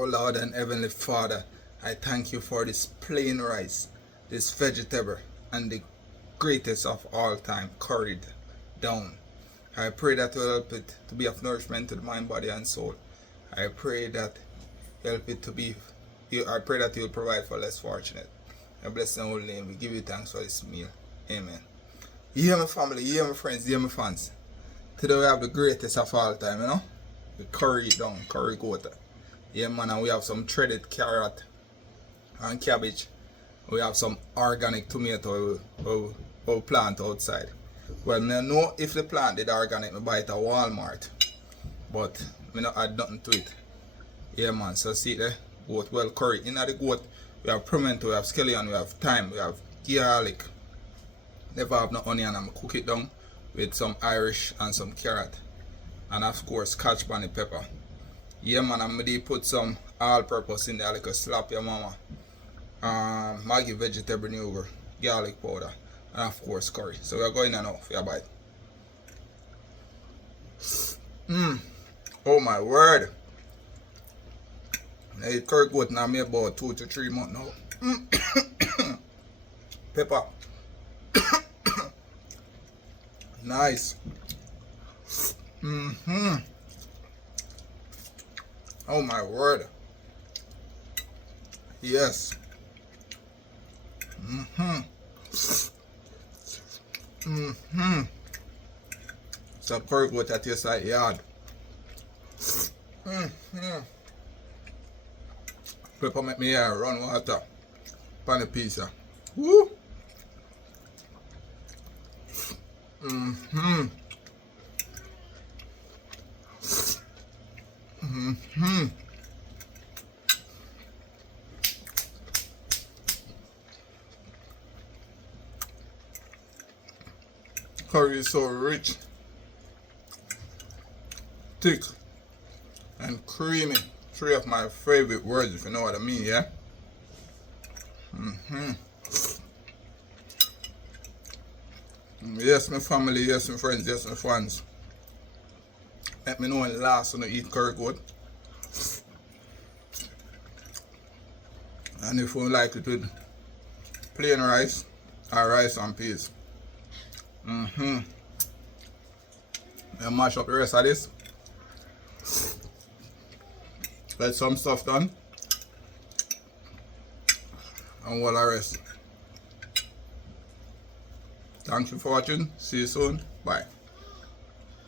Oh Lord and Heavenly Father, I thank you for this plain rice, this vegetable, and the greatest of all time, curried down. I pray that you help it to be of nourishment to the mind, body, and soul. I pray that you help it to be, I pray that you will provide for less fortunate. I bless the holy name. We give you thanks for this meal. Amen. You hear my family, you hear my friends, you hear my fans. Today we have the greatest of all time, you know? The curry down, curry goat. Yeah man, and we have some shredded carrot and cabbage. We have some organic tomato we plant outside. Well, I know if the plant did organic, I buy it at Walmart. But I not add nothing to it. Yeah man, so see the goat well curry. In the goat, we have pimento, we have scallion, we have thyme, we have garlic. Never have no onion, and cook it down with some Irish and some carrot. And of course, scotch bonnet pepper. Yeah man, I'm gonna put some all-purpose in there, like a slap your mama. Maggi vegetable over, garlic powder, and of course curry. So we're going now for your bite. Oh my word. I eat curry goat now me about 2 to 3 months now. Pepper. Nice. Oh my word. Yes. So curry goat that tastes like yard. Pepper make me hair run water. Pan the pizza. Woo! Curry is so rich, thick, and creamy. 3 of my favorite words, if you know what I mean, yeah? Yes, my family, yes, my friends, yes, my fans. Let me know when last when you eat curry goat. And if you like it with plain rice or rice and peas. And mash up the rest of this. Let some stuff done. And all the rest. Thanks for watching. See you soon. Bye.